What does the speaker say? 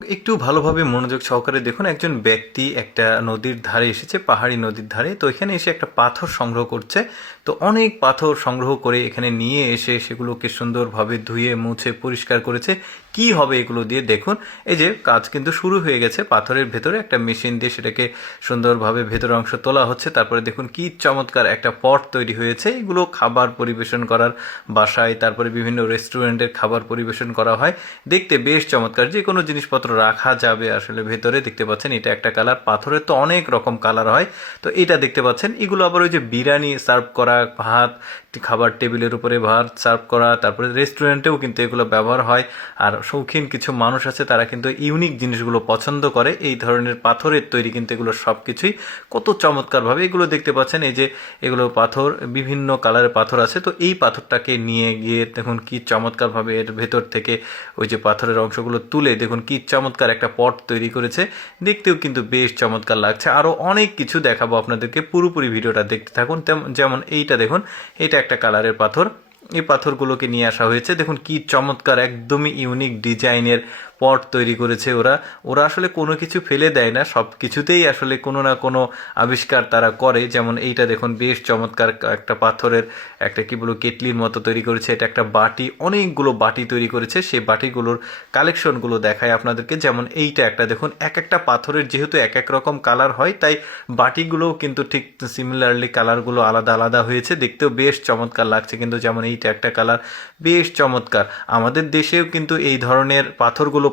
একটু ভালোভাবে মনোযোগ সহকারে দেখুন, একজন ব্যক্তি একটা নদীর ধারে এসেছে, পাহাড়ি নদীর ধারে। তো এখানে এসে একটা পাথর সংগ্রহ করছে। তো অনেক পাথর সংগ্রহ করে এখানে নিয়ে এসে সেগুলোকে সুন্দরভাবে ধুয়ে মুছে পরিষ্কার করেছে। কি হবে এগুলো দিয়ে দেখুন। এই যে কাজ কিন্তু শুরু হয়ে গেছে, পাথরের ভেতরে একটা মেশিন দিয়ে সেটাকে সুন্দরভাবে ভেতরের অংশ তোলা হচ্ছে। তারপরে দেখুন কি চমৎকার একটা পট তৈরি হয়েছে। এগুলো খাবার পরিবেশন করার, বাসায় তারপরে বিভিন্ন রেস্টুরেন্টের খাবার পরিবেশন করা হয়। দেখতে বেশ চমৎকার, যে কোনো জিনিসপত্র রাখা যাবে আসলে ভেতরে। দেখতে পাচ্ছেন এটা একটা কালার, পাথরের তো অনেক রকম কালার হয়। তো এটা দেখতে পাচ্ছেন, এগুলো আবার ওই যে বিরিয়ানি সার্ভ করা, ভাত খাবার টেবিলের উপরে ভাত সার্ভ করা, তারপরে রেস্টুরেন্টেও কিন্তু এগুলো ব্যবহার হয়। আর শৌখিন কিছু মানুষ আছে, তারা কিন্তু ইউনিক জিনিসগুলো পছন্দ করে। এই ধরনের পাথরের তৈরি কিন্তু এগুলো সব কিছুই কত চমৎকারভাবে এগুলো দেখতে পাচ্ছেন। এই যে এগুলো পাথর, বিভিন্ন কালারের পাথর আছে। তো এই পাথরটাকে নিয়ে গিয়ে দেখুন কি চমৎকারভাবে এর ভেতর থেকে ওই যে পাথরের অংশগুলো তুলে দেখুন কি চমৎকার একটা পট তৈরি করেছে। দেখতেও কিন্তু বেশ চমৎকার লাগছে। আরও অনেক কিছু দেখাবো আপনাদেরকে, পুরোপুরি ভিডিওটা দেখতে থাকুন। যেমন এইটা দেখুন, এটা একটা কালারের পাথর। এই পাথরগুলোকে নিয়ে আসা হয়েছে। দেখুন কি চমৎকার, একদমই ইউনিক ডিজাইনের পট তৈরি করেছে ওরা। ওরা আসলে কোনো কিছু ফেলে দেয় না, সব কিছুতেই আসলে কোনো না কোনো আবিষ্কার তারা করে। যেমন এইটা দেখুন, বেশ চমৎকার একটা পাথরের একটা কি বলবো কেটলির মতো তৈরি করেছে। এটা একটা বাটি, অনেকগুলো বাটি তৈরি করেছে। সেই বাটিগুলোর কালেকশনগুলো দেখায় আপনাদেরকে। যেমন এইটা একটা দেখুন, এক একটা পাথরের যেহেতু এক এক রকম কালার হয়, তাই বাটিগুলোও কিন্তু ঠিক সিমিলারলি কালারগুলো আলাদা আলাদা হয়েছে। দেখতেও বেশ চমৎকার লাগছে কিন্তু। যেমন এইটা একটা কালার, বেশ চমৎকার। আমাদের দেশেও কিন্তু এই ধরনের পাথরগুলো